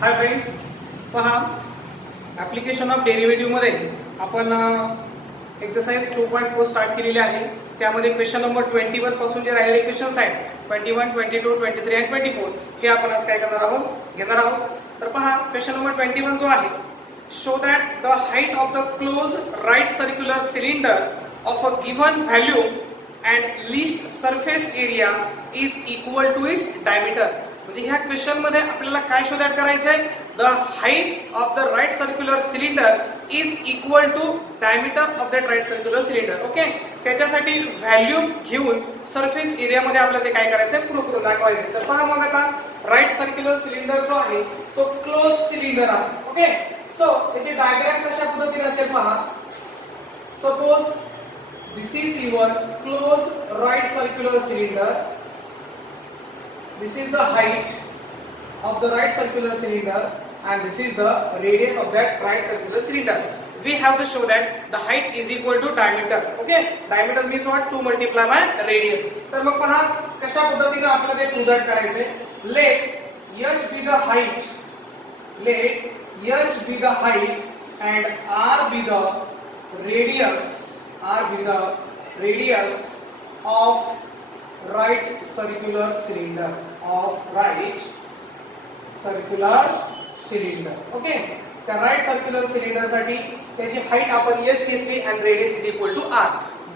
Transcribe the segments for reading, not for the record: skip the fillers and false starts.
Hi friends, पहा application of डेरिव्हेटिव्हमध्ये आपण exercise 2.4 start केलेली आहे. त्यामध्ये क्वेश्चन नंबर 21 पासून जे राहिलेले क्वेश्चन्स आहेत 21, 22, 23 आणि 24 हे आपण आज काय करणार आहोत घेणार आहोत. तर पहा क्वेश्चन नंबर 21 जो आहे, show that the height of the close right circular cylinder of a given value and least surface area is equal to its diameter. म्हणजे ह्या क्वेश्चन मध्ये आपल्याला काय शोधायला करायचं आहे, the height of the right circular cylinder is equal to diameter of that right circular cylinder. Okay, त्याच्यासाठी value घेऊन सरफेस एरिया मध्ये आपल्याला ते काय करायचं आहे, प्रूव्ह करून दाखवायचं. तर पहा मग आता राईट सर्क्युलर सिलेंडर जो आहे तो क्लोज सिलेंडर आहे. ओके, सो त्याची डायग्राम कशा पद्धतीने असेल पहा. Suppose this is your close right circular cylinder. This is the height of the right circular cylinder and this is the radius of that right circular cylinder. We have to show that the height is equal to diameter. Okay, diameter means what? 2 multiply by radius. तर मग पहा कशा पद्धतीने आपल्याला ते prove करायचे. Let h be the height. Let h be the height and r be the radius. R be the radius of right circular cylinder of right circular cylinder. Okay, त्या right circular cylinder साठी त्याची height आपण h घेतली and radius is equal to r.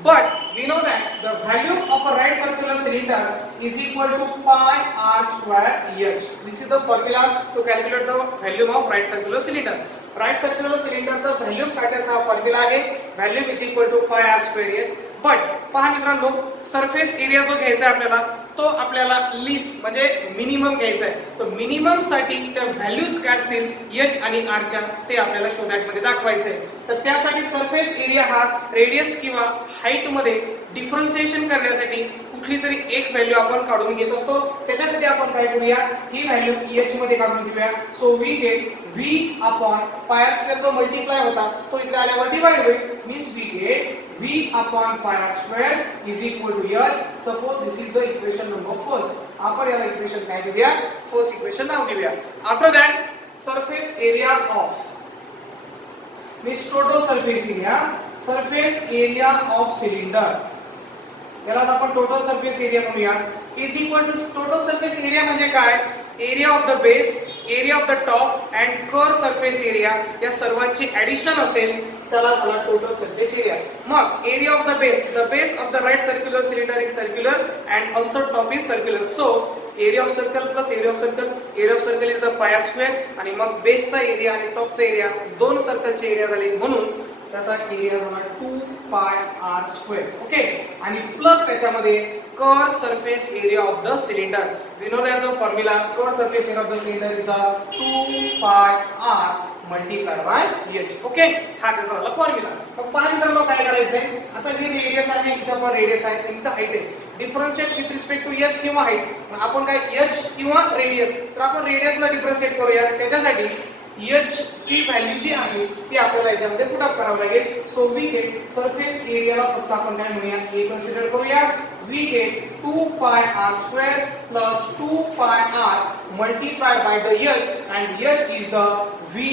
But we know that the value of a right circular cylinder is equal to pi r square h. This is the formula to calculate the volume of right circular cylinder. Right circular सिलेंडरचा volume काढण्याचा हा formula आहे, volume is equal to pi R square H. But पहा मित्रांनो, surface area जो घ्यायचा आहे आपल्याला तो आपल्याला लिस्ट म्हणजे मिनिमम घ्यायचा आहे. तर मिनिमम साठी त्या व्हॅल्यूज काय असतील एच आणि आर च्या ते आपल्याला शोधण्यात मध्ये दाखवायचे आहे. तर त्यासाठी सरफेस एरिया हा रेडियस किंवा हाईट मध्ये डिफरन्शिएशन करण्यासाठी कुठली तरी एक व्हॅल्यू आपण काढून घेत असतो. त्याच्यासाठी आपण काय करूया, ही व्हॅल्यू एच मध्ये काढून घेऊया. So we get v upon pi R square जो मल्टिप्लाय होता तो इकडे आल्यावर डिवाइड होईल. Means we get v upon pi r square is equal to h. Suppose this is the equation number first. आपण याला इक्वेशन काय देऊया, फर्स्ट इक्वेशन नाव देऊया. After that surface area of means total surface area of cylinder, याला आपण total surface area म्हणूया, is equal to total surface area म्हणजे काय, area of the base, area of the top and curve surface area या सर्वांची addition असेल त्याला झाला टोटल सरफेस एरिया. मग area of the base of the right circular cylinder is circular and also top is circular. So area of circle plus area of circle is the pi R square आणि मग बेसचा area आणि टॉपचा area दोन सर्कलचे area झाले म्हणून त्याचा area झाला 2 pi R square. Okay, आणि प्लस त्याच्यामध्ये curve surface area of the cylinder. We know that the formula curve surface area of the cylinder is the 2 pi R multiplied by h. Okay, हा त्याचा झाला formula. मग पहा मित्रांनो काय करायचंय, आता ही रेडियस आहे, इथं पण रेडियस आहे, इथं हाईट आहे. Differentiate with respect to h किंवा हाईट. आपण काय h किंवा रेडियस, तर आपण रेडियसला डिफरन्शिएट करूया. त्याच्यासाठी h ची व्हॅल्यू जी आहे ती आपल्याला याच्यामध्ये पुट अप करावं लागेल. सो वी गेट सरफेस एरियाला फक्त आपण काय म्हणूया, a कन्सिडर करूया. We get 2 pi R square plus 2 pi R multiplied by the h and h is the v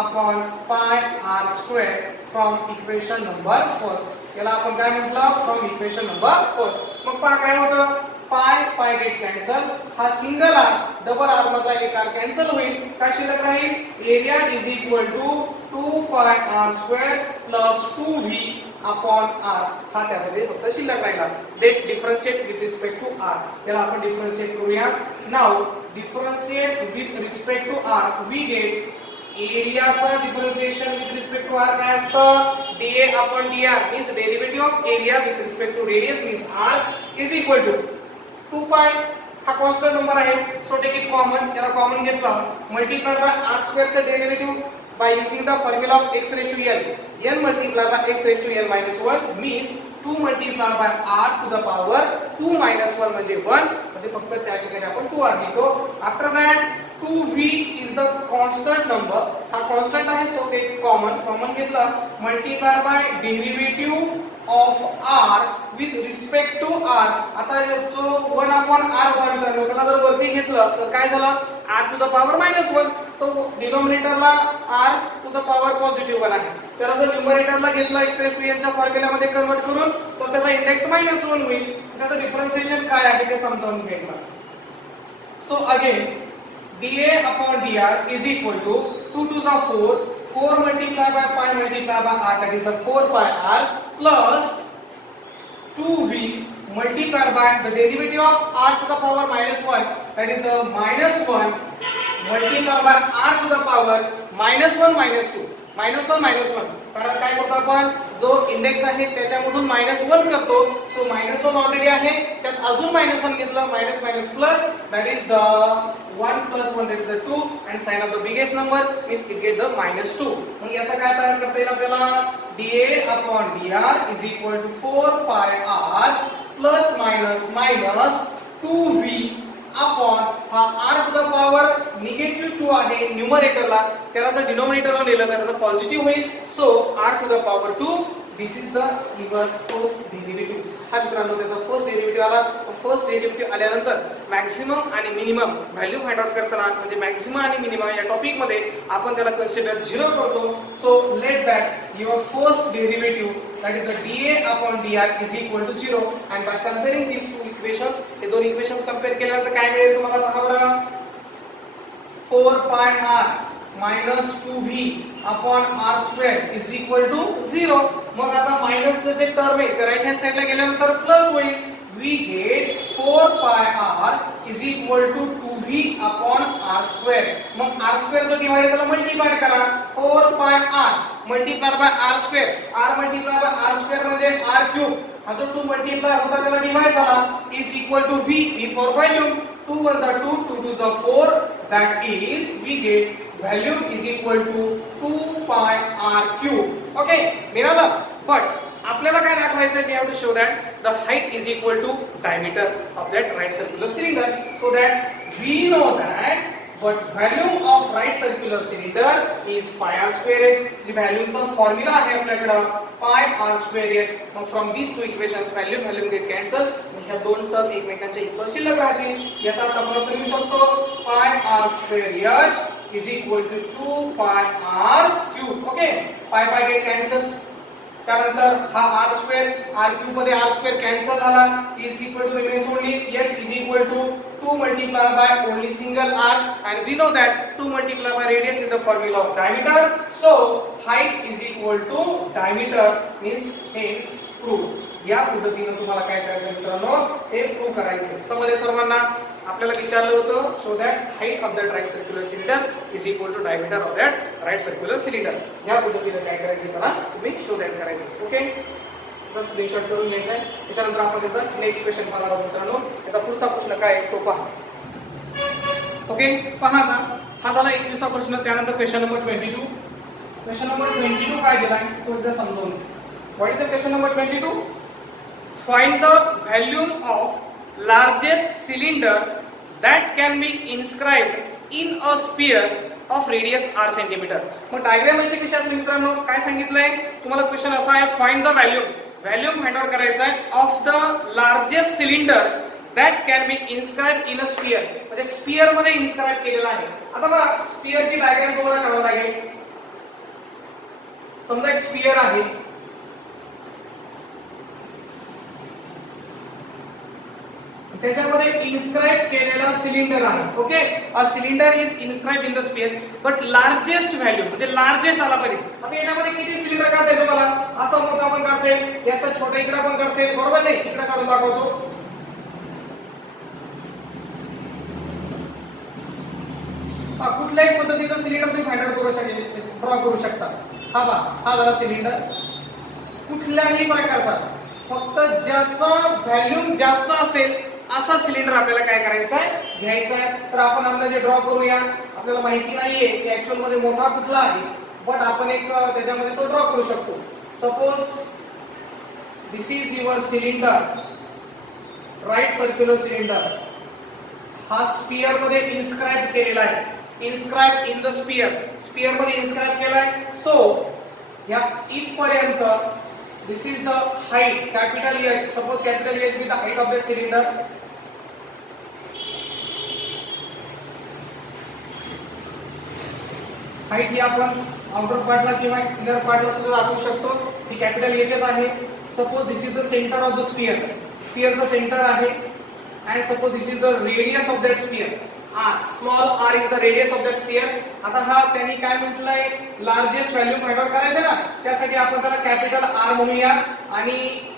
upon pi r square from equation number first. याला आपण काय म्हटलं, फ्रॉम इक्वेशन नंबर फर्स्ट. मग पहा काय होतं, पाय पाय गेट कॅन्सल, हा सिंगल आर डबल आर मधला एक आर कॅन्सल होईल. काय शिल्लक राहील, area is equal to 2 pi R square plus 2v upon r. हा त्यामध्ये फक्त शिल्लक राहिला. Let differentiate with respect to r. याला आपण डिफरन्शिएट करूया. Now differentiate with respect to r we get एरियाचा differentiation with respect to r काय असतं, dA upon dr means derivative of area with respect to radius means r is equal to 2 pi. हा constant number आहे, so take it common. याला common घेतला multiplied by r square चा derivative by using the formula of x raise to l. n multiplied by x raise to l minus 1 मीन्स 2 multiplied by r to the power 2 minus 1 म्हणजे 1. म्हणजे फक्त त्या ठिकाणी आपण 2r घेतो. After that 2v is the constant number. हा constant आहे, सो ते कॉमन घेतला multiplied by derivative of r with respect to r. आता जो 1 अपॉन r होता मित्रांनो, त्याला जर वरती घेतलं तर काय झालं, r टू द पॉवर -1. तो डिनोमिनेटरला r to the power positive 1 आहे. त्याला जर न्यूमरेटरला घेतला एक्सप्रेस टू च्या फॉर्म्युल्यामध्ये कन्वर्ट करून तर त्याचा इंडेक्स -1 होईल. त्याचं डिफरन्शिएशन काय आहे ते समजावून घेऊया. So again dA upon dr is equal to 2 to the 4 multiplied by pi multiplied by r, that is the 4 pi r plus 2v multiplied by the derivative of r to the power -1, that is the -1 multiplied by r to the power -1 -2 कारण काय करतो आपण जो index आहे त्याच्यामधून -1 करतो. So -1 already आहे, त्यात अजून -1 घेतलं, minus minus plus, that is the 1 plus 1 that is the 2 and sign of the biggest number means it get the -2. मग याचा काय तयार करता येईल आपल्याला dA upon dr is equal to 4 pi r plus minus 2v upon हा r to the power -2 आहे न्यूमरेटरला, त्याला जर डिनोमिनेटरला नेलं तर त्याचा पॉझिटिव्ह होईल. So r to the power 2 this is the your first derivative. हा मित्रांनो त्याचा फर्स्ट डेरिव्हेटिव्ह आला. फर्स्ट डेरिव्हेटिव्ह आल्यानंतर मॅक्सिमम आणि मिनिमम व्हॅल्यू फाइंड आउट करताना म्हणजे मॅक्सिमम आणि मिनिमम या टॉपिक मध्ये आपण त्याला कन्सिडर 0 करतो. So let that your first derivative that is the dA upon dr is equal to 0 and by comparing these two equations हे दोन इक्वेशन्स कंपेअर केल्यानंतर काय मिळेल तुम्हाला पहा बरं. 4 pi r minus 2v upon r square is equal to 0. मग आता मायनसचं जे टर्म आहे राईट हँड साइडला गेल्यानंतर प्लस होईल. we get 4 pi r is equal to 2v upon r square. मग r square जो डिवाइड त्याला मल्टिप्लाय करा. 4 pi r multiplied by r square. r multiplied by r square म्हणजे r cube. हा जो 2 मल्टिप्लाय होता त्याला डिवाइड झाला is equal to v for value. 2 1 are 2, 2 2 are 4. That is we get value is equal to 2 pi r cube. Okay, मिळालं. but आपल्याला काय दाखवायचं आहे, we have to show that the height is equal to diameter of that right circular cylinder, so that we know that but value of right circular cylinder is pi r square h. G व्हॅल्यूचा formula आहे आपल्याकडे pi r square h. मग from these two equations value get cancel. ह्या दोन term एकमेकांच्या equal शिल्लक राहतील. याचा आपण असं लिहू शकतो pi r square h is equal to 2 pi r cube. Okay, pi get cancel. त्यानंतर हा r स्क्वेअर r क्यूब मध्ये r स्क्वेअर कॅन्सल झाला is equal to remains only h is equal to 2 multiplied by only single r and we know that 2 multiplied by radius is the formula of diameter. So height is equal to diameter means hence proved. या पद्धतीने तुम्हाला काय करायचं मित्रांनो हे prove करायचं. समजले सर्वांना. आपल्याला विचारलं होतं so that height of that right circular cylinder is equal to diameter of that right circular cylinder. या पद्धतीने काय करायचं मला तुम्ही शो दॅट करायचं. ओके, बस स्क्रीनशॉट करून घ्यायचा आहे. त्याच्यानंतर आपण त्याचा नेक्स्ट क्वेश्चन पाहणार आहोत मित्रांनो. याचा पुढचा प्रश्न काय आहे तो पहा. ओके, पहा ना, हा झाला 21वा प्रश्न. त्यानंतर क्वेश्चन नंबर 22. क्वेश्चन नंबर 22 काय दिलाय तो एकदा समजावून. What is the question number 22? Find the volume of largest cylinder that can be inscribed in a sphere of radius r centimeter. मग डायग्राम याची कशी असेल मित्रांनो, काय सांगितलंय तुम्हाला. क्वेश्चन असा आहे find the volume find out करायचा आहे of the largest cylinder that can be inscribe in a sphere. म्हणजे स्पियर मध्ये इन्स्क्राइब केलेला आहे. आता बघा स्पियरची डायग्राम तुम्हाला काढावं लागेल. समजा एक स्पियर आहे, त्याच्यामध्ये इन्स्क्राइब केलेला सिलेंडर आहे. Okay, a cylinder is inscribe in the sphere but largest value म्हणजे लार्जेस्ट आला पाहिजे. आता याच्यामध्ये किती सिलेंडर काढता येईल तुम्हाला. असं मोठा पण काढता येईल, याचा छोटा इकडे पण काढता येईल, बरोबर नाही. इकडे काढून दाखवतो. कुठल्याही पद्धतीचं सिलेंडर तुम्ही फाइंड आउट करू शकता, ड्रॉ करू शकता. हा बा, हा झाला सिलेंडर कुठल्याही प्रकारचा, फक्त ज्याचा व्हॉल्यूम जास्त असेल असा सिलेंडर आपल्याला काय करायचा आहे घ्यायचा आहे. तर आपण अंदाजे ड्रॉ करूया. आपल्याला माहिती नाहीये की ऍक्च्युअल मध्ये मोठा कुठला आहे, बट आपण एक त्याच्यामध्ये तो ड्रॉ करू शकतो. Suppose this is your cylinder, right circular cylinder. हा स्पियर मध्ये इन्स्क्राइब केलेला आहे. Inscribe in the sphere, sphere मध्ये इन्स्क्राइब केलाय. सो या इथपर्यंत this is the height, capital H. Suppose capital H be the height of that cylinder. Height ही आपण आउटर पार्टला किंवा इनर पार्टला सुद्धा दाखवू शकतो. ही कॅपिटल एचच आहे. Suppose this is the centre of the sphere. स्फियरचं सेंटर आहे. And suppose this is the radius of that sphere. Small r is the radius of that sphere. आता हा त्यांनी काय म्हटलंय, लार्जेस्ट व्हॅल्यू फाइंड आउट करायचं ना, त्यासाठी आपण त्याला कॅपिटल आर म्हणूया. आणि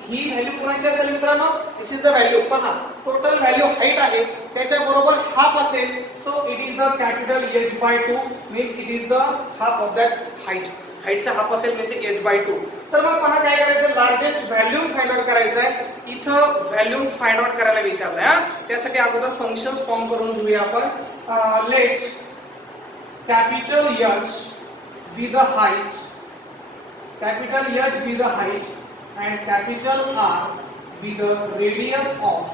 ही व्हॅल्यू कोणाची असेल मित्रांनो, दिस इज द व्हॅल्यू. पहा टोटल व्हॅल्यू हाईट आहे त्याच्या बरोबर हाफ असेल. So it is the capital H by 2 means it is the half of that height. हाईटचा हाफ असेल म्हणजे एच बाय 2. तर मग पहा काय करायचं, लार्जेस्ट व्हॅल्यूम फाइंड आउट करायचं आहे. इथं व्हॅल्यूम फाइंड आउट करायला विचारलंय. त्यासाठी अगोदर फंक्शन्स फॉर्म करून घेऊया आपण. Let capital H be the height, capital H be the height and capital R be the radius of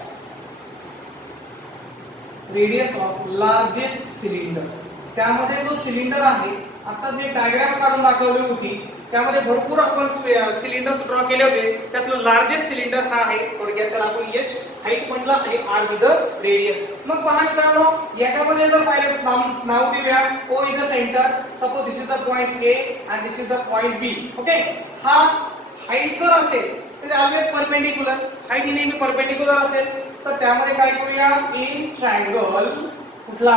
largest cylinder. त्यामध्ये जो सिलेंडर आहे, आता जे डायग्राम काढून दाखवली होती त्यामध्ये भरपूर आपण सिलेंडर्स ड्रॉ केले होते. त्यातलं लार्जेस्ट सिलेंडर हा आहे. थोडक्यात त्याला आपण एच हाईट म्हटलं आणि आर विथ द रेडियस. मग पहा मित्रांनो, याच्यामध्ये जर पाहिलं नाव देऊया. O is the centre. Suppose this is the point A and this is the point B. Okay, हा हाईट जर असेल तर ऑलवेज परपेंडिक्युलर. हाईट ही नेहमी परपेंडिक्युलर असेल. तर त्यामध्ये काय करूया, इन ट्रायंगल कुठला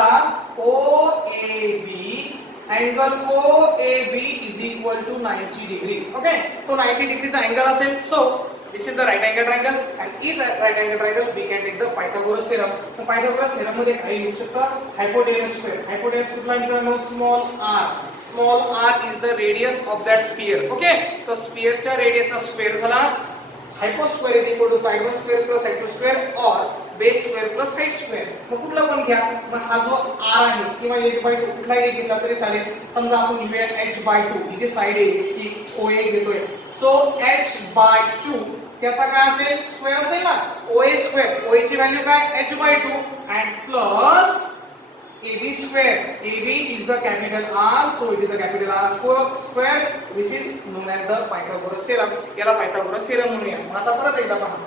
O A B, angle O A B is equal to 90 degree. Okay, तो 90 डिग्रीचा अँगल असेल. So this is the right angle triangle and in right angle triangle we can take the Pythagoras theorem. तर Pythagoras theorem मध्ये काही लिहू शकता, hypotenuse square. Hypotenuse कुठला मित्रांनो, small r. Small r is the radius of that sphere. Okay, तो स्फियरच्या रेडियसचा स्क्वेअर झाला. Hypo square is equal to side one square plus side two square और base square plus height square. मग कुठला पण घ्या. मग हा जो आर आहे किंवा एच बाय 2 कुठला एक घेतला तरी चालेल. समजा आपण घेऊया H by 2, he G side आहे जी ओ ए घेतोय. सो एच बाय 2 त्याचा काय असेल, स्क्वेअर असेल ना, ओ ए स्क्वेअर. ओ ए ची व्हॅल्यू काय, H by 2 and plus AB square. AB is the capital R, so it is the capital R square. This is known as the Pythagoras theorem. याला Pythagoras theorem म्हणूया. मग आता परत एकदा पहा,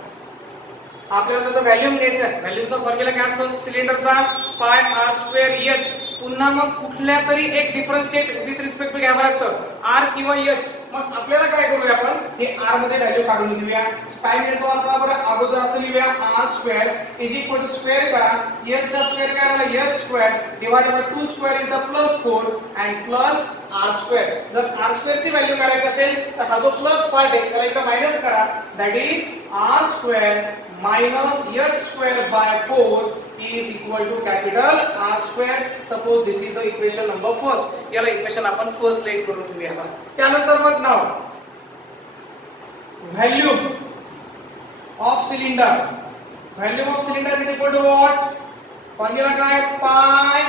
आपल्याला त्याचा व्हॅल्यूम घ्यायचा आहे. व्हॅल्यूमचा फॉर्म्युला काय असतो सिलेंडरचा, पाय आर स्क्वेअर एच. पुन्हा मग कुठल्या तरी एक डिफरन्शिएट विथ रिस्पेक्ट टू घ्यावं लागतं, आर किंवा एच. मग आपल्याला काय करूया, आपण हे आर मध्ये व्हॅल्यू काढून घेऊया. काय मिळतो आता, बरं अगोदर असं लिहूया, R square is equal to square करा, एच चा स्क्वेअर काय झाला, H square divided by 2 square is the plus 4 and plus R square. जर आर स्क्वेअर ची व्हॅल्यू काढायची असेल तर हा जो प्लस पार्ट आहे त्याला एकदा मायनस करा. That is R square minus h square by 4 is equal to capital R square. Suppose this is the equation number first. याला इक्वेशन आपण फर्स्ट लेट करून ठेवूया. त्यानंतर मग नाव volume of cylinder. Volume of cylinder is equal to what, formula काय, pi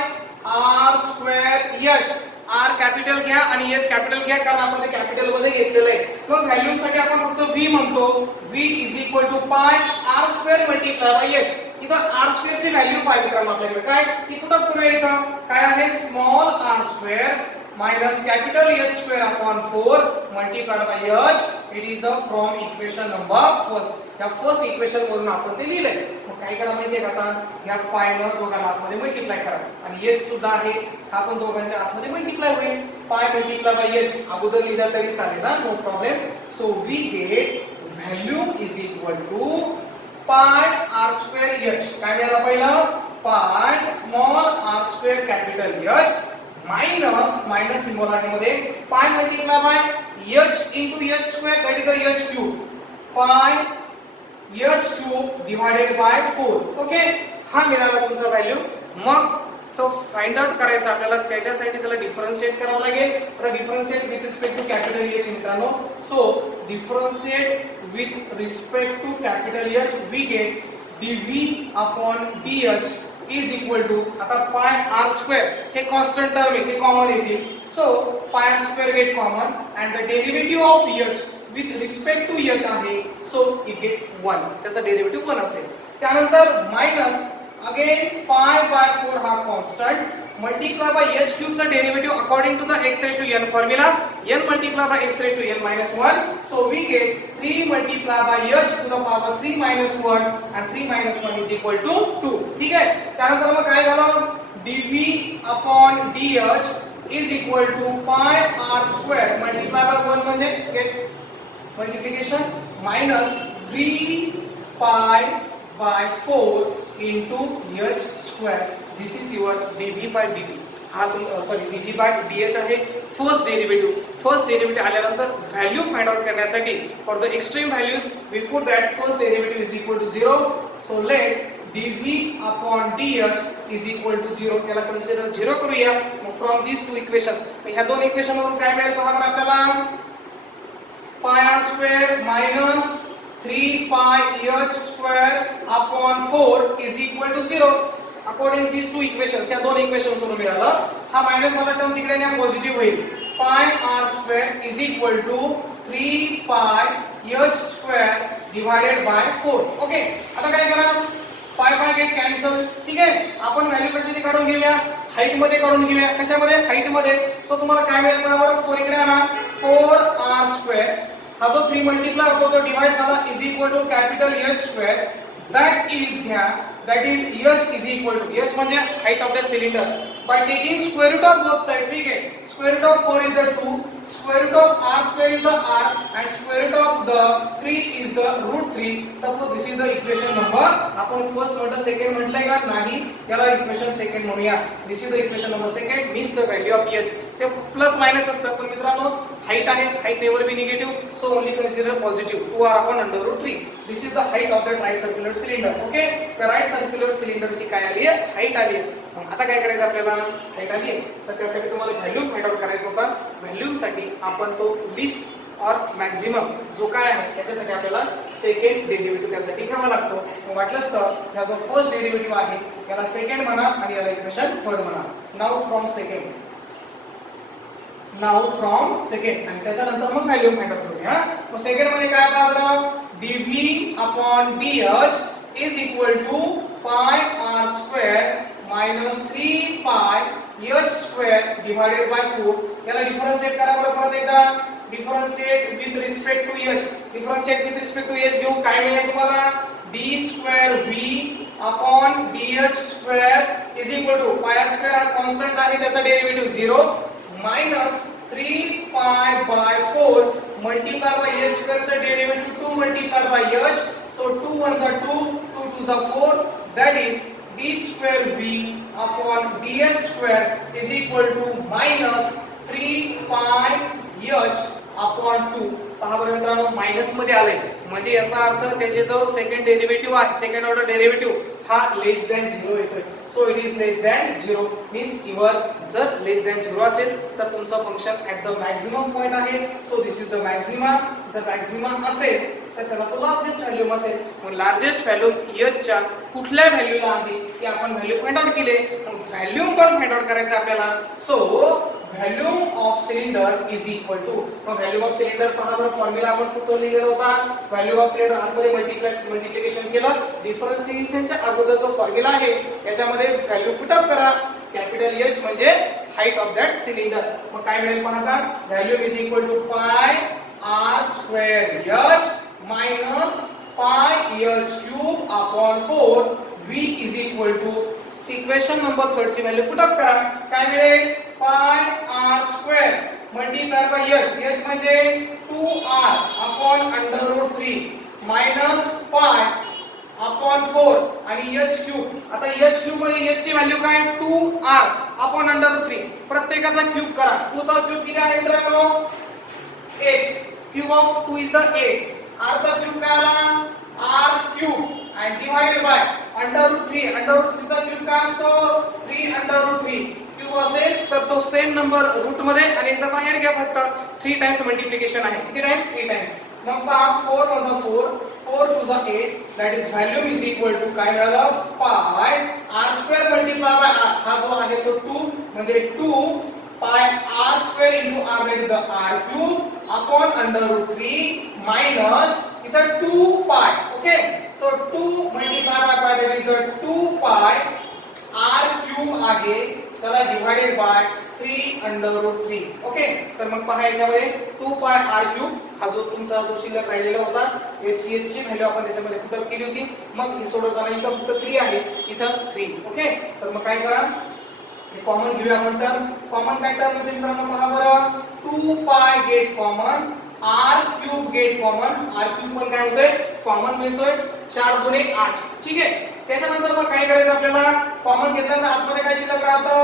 R square H. R capital घ्या आणि एच कॅपिटल घ्या, कारण आपण ते कॅपिटल मध्ये घेतलेलं आहे. मग व्हॉल्यूम साठी आपण फक्त व्ही म्हणतो. V is equal to pi R square multiply by H. इथं आर स्क्वेअर ची व्हॅल्यू पाहिजे कारण आपल्याकडे काय ती कुठं करूया, इथं काय आहे, small R square minus capital H square upon 4 multiplied by H. It is the from equation number first. या फर्स्ट इक्वेशन वरून आपण ते लिहिलंय. मग काय करा माहितीये का, आता या पायनं दोघांना आतमध्ये मल्टिप्लाय करा आणि एच सुद्धा आहे, हा पण दोघांच्या आतमध्ये मल्टिप्लाय होईल. पाय मल्टिप्लाय बाय एच अगोदर लिहिलं तरी चालेल ना, no problem. So we get volume is equal to pi R square H. काय मिळालं पहिलं, pi small R square capital H minus minus symbol आहे मध्ये, pi multiply by H into H square that is the H cube. Pi H cube divided by 4. Okay, हा मिळाला तुमचा value. मग तो फाइंड आउट करायचा आपल्याला, त्याच्यासाठी त्याला डिफरन्शिएट करावं लागेल. आता differentiate with respect to capital H मित्रांनो. So differentiate with respect to capital H we get dv upon dh is equal to, आता पाय आर स्क्वेअर हे कॉन्स्टंट टर्म आहे, ते कॉमन येतील. So pi R square get common and the derivative of h with respect to h आहे. So it get 1, त्याचा derivative 1 असेल. त्यानंतर minus again पाय बाय 4 हा constant multiply by h cube चा derivative according to the x raise to n formula, n multiply by x raise to n minus 1. So we get 3 multiply by h to the power 3 minus 1 and 3 minus 1 is equal to 2. ठीक आहे. त्यानंतर मग काय झालं, dv upon dh is equal to pi R square multiply by 1 म्हणजे get multiplication minus 3 pi by 4 into H square. This is your dv by dt. हा sorry dv by dh आहे first derivative आल्यानंतर value find out करण्यासाठी for the extreme values we put that first derivative is equal to 0. So let dv upon dh is equal to 0. याला consider 0 करूया. मग from this to equations ह्या दोन equation वरून काय मिळेल पहा आपल्याला. पाय R square minus 3 pi h square upon 4 is equal to 0. According this to equations या दोन इक्वेशन्स वरून मिळालं. हा मायनस वाला टर्म तिकडे ना पॉझिटिव्ह होईल. Pi R square is equal to 3 pi h square divided by 4. Okay, आता काय करा पाय पाय गेट कॅन्सल. ठीक आहे, आपण व्हॅल्यू कशाची काढून घेऊया हाईट मध्ये काढून घेऊया. कशामध्ये हाईट मध्ये. सो तुम्हाला काय मिळेल बरोबर 4 इकडे आणा 4r स्क्वेअर हा जो 3 मल्टिप्लाय होतो तो डिवाइड झाला is equal to capital H square that is h is equal to h म्हणजे height of that cylinder by taking square root of both sides. we get square root of 4 is the 2, square root of r square is the r and square root of the 3 is the root 3. suppose this is the equation number. आपण first म्हटलं second म्हटलंय का नाही, याला equation second म्हणूया. This is the equation number second means the value of h. ते plus minus असतं पण मित्रांनो हाईट आहे, height never be negative. So only consider positive 2r upon under root 3. This is the height of the right circular cylinder. Okay, तर right circular सिलेंडरची काय आली आहे हाईट आली आहे. आता काय करायचं आपल्याला हाईट आली आहे तर त्यासाठी तुम्हाला व्हॅल्यू फाइंड आउट करायचा होता. व्हॅल्यू साठी आपण तो लिस्ट और मॅक्झिमम जो काय आहे त्याच्यासाठी आपल्याला सेकंड डेरिव्हेटिव्ह त्यासाठी घ्यावा लागतो. वाटलंच तर हा जो फर्स्ट डेरिव्हेटिव्ह आहे याला सेकंड म्हणा आणि याला इक्वेशन थर्ड म्हणा. नाउ फ्रॉम सेकंड आणि त्याच्यानंतर मग व्हॅल्यू फाइंड आउट करूया. मग सेकंड मध्ये काय पाहतो dv upon dh is equal to pi r square minus 3 pi h square divided by 4. याला डिफरन्शिएट करा बरं परत एकदा. Differentiate with respect to h. Differentiate with respect to h घेऊ काय मिळेल तुम्हाला d square v upon dh square is equal to pi r square हा कॉन्स्टंट आहे त्याचा derivative 0 minus 3 pi by 4 multiply by h square चा derivative 2 multiply by h. So 2 1 जा 2 2 2 जा 4 that is d square v upon dh square is equal to minus 3 pi h upon 2. पहा बरं मित्रांनो minus मध्ये आले म्हणजे याचा अर्थ त्याचे जो सेकंड डेरिव्हेटिव्ह आहे सेकंड ऑर्डर डेरिव्हेटिव्ह हा लेस दॅन 0 येतोय. So it is less than 0 means even जर लेस दॅन 0 असेल तर तुमचं function at the maximum point आहे. So this is the maxima. जर मॅक्झिमा असेल तर त्याला तो लार्जेस्ट व्हॅल्यू असेल. मग लार्जेस्ट व्हॅल्यू h च्या कुठल्या व्हॅल्यूला आहे ते आपण व्हॅल्यू फाइंड आउट केले. मग व्हॅल्यू पण फाइंड आउट करायचं आपल्याला. So volume of cylinder is equal to volume of cylinder पहा बरं फॉर्म्युला आपण कुठं लिहिलेला होता. व्हॅल्यूम ऑफ सिलेंडर आतमध्ये मल्टिप्लिकेशन केलं. डिफरन्शिएशनच्या अगोदर जो फॉर्म्युला आहे याच्यामध्ये व्हॅल्यू पुट अप करा. कॅपिटल H म्हणजे हाईट ऑफ दॅट सिलेंडर. मग काय मिळेल पहा value is equal to pi r square h minus pi h cube upon 4 v is equal to equation number 3 ची व्हॅल्यू पुट अप करा. काय मिळेल pi r square multiply by h म्हणजे 2r upon under root 3 minus pi upon 4 आणि h cube. आता h cube मध्ये h ची value काय 2r अपॉन अंडर रूट 3. प्रत्येकाचा क्यूब करा. 2 चा क्यूब किती आहे मित्रांनो 8. Cube of 2 is the 8. r चा क्यूब काय आला r cube and divided by under root 3. under root 3 चा क्यूब काय असतो 3 under root 3. क्यूब असेल तर तो सेम नंबर रूट मध्ये आणि एकदा बाहेर घ्या फक्त 3 टाइम्स मल्टिप्लिकेशन आहे. किती टाइम्स 3 टाइम्स. मग पहा 4 1 जा 4 4 2 जा 8 that is value is equal to काय मिळालं पाय r square multiply bye r हा जो आहे तो 2 म्हणजे 2 पाय r square into r that is the r cube upon under root 3 minus इथं 2 पाय. ओके, सो 2 मल्टिप्लाय बाय पाय that is the 2 पाय r क्यूब आहे त्याला divided by 3 under root 3. Okay, तर मग पहा याच्यामध्ये 2 पाय r क्यूब हा जो तुमचा जो शिल्लक राहिलेला होता याची व्हॅल्यू आपण त्याच्यामध्ये पुट अप केली होती. मग हे सोडवताना इथं फक्त 3 आहे इथं 3. ओके, तर मग काय करा हे कॉमन घेऊया आपण टर्म. कॉमन काय टर्म होते मित्रांनो पहा बरं. 2 pi get common, r cube get common. r cube पण काय होतंय कॉमन मिळतोय. 4 दुने 8. ठीक आहे. त्याच्यानंतर मग काय करायचं आपल्याला. कॉमन घेतल्यानंतर आतमध्ये काय शिल्लक राहतं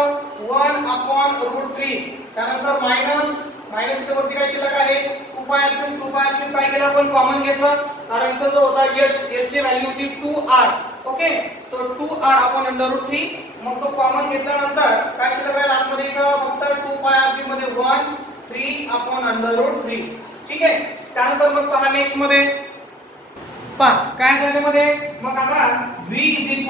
1/√3. त्यानंतर मायनस इथे वरती काय शिल्लक आहे 2 पाय क्यूब काय केलं आपण कॉमन घेतलं. कारण इथं जो होता h ची व्हॅल्यू होती 2r. Okay. So 2r upon √3. मग तो कॉमन घेतल्यानंतर काय शिल्लक राहील आतमध्ये इथं फक्त 2 पाय r मध्ये 1/3 अपॉन √3. ठीक आहे. त्यानंतर मग पहा नेक्स्ट मध्ये पहा काय त्यामध्ये मग आता v =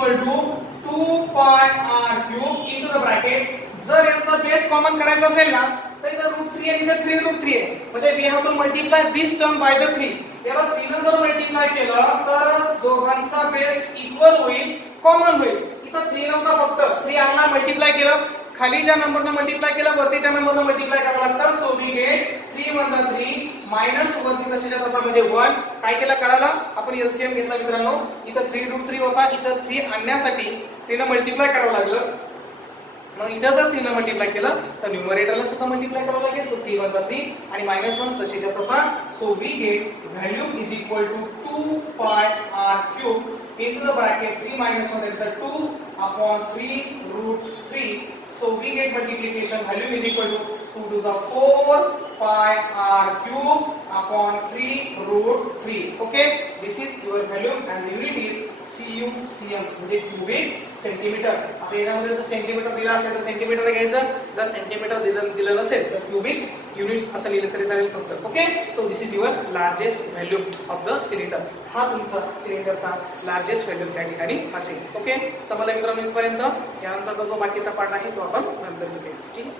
2 पाय r cube into the bracket. जर याचा बेस कॉमन करायचा असेल ना तर इथं √3 आणि इथं 3√3 आहे. म्हणजे we have to multiply this term by the 3. याला 3 ने जर मल्टिप्लाय केलं तर दोघांचा बेस इक्वल होईल, कॉमन होईल. इथं 3 नव्हता फक्त 3 यांना मल्टिप्लाय केलं. खाली ज्या नंबरने मल्टिप्लाय केलं वरती त्या नंबरने मल्टिप्लाय करावं लागतं. सो वी गेट 3 * 3 मायनस वरती तशाच्या तसा म्हणजे 1. काय केलं करायला आपण एलसीएम घेतला मित्रांनो. इथं 3√3 होता, इथं 3 आणण्यासाठी 3 ने मल्टिप्लाय करावं लागलं. मग इथं जर 3 ने मल्टिप्लाय केलं तर न्यूमरेटरला सुद्धा मल्टिप्लाय करावं लागेल. सो 3 * 3 आणि -1 तशाच्या तसा. सो वी गेट व्हॅल्यू = 2 पाय r cube into the bracket 3 - 1 is 2 upon 3√3. So we get multiplication value is equal to 2 to the 4 pi r cube upon 3√3. Okay, this is your value and the unit is CUCM म्हणजे cubic centimeter. आता यामध्ये जर centimetre दिला असेल तर centimetre घ्यायचं, जर centimetre दिलं नसेल तर क्यूबिक युनिट्स असं लिहिलं तरी चालेल फक्त. Okay. So this is your largest value of the cylinder. हा तुमचा सिलेंडरचा लार्जेस्ट व्हॅल्यू त्या ठिकाणी असेल. ओके. समजलं मित्रांनो इथपर्यंत. यानंतरचा जो बाकीचा पार्ट आहे तो आपण नंतर बघूया. ठीक आहे.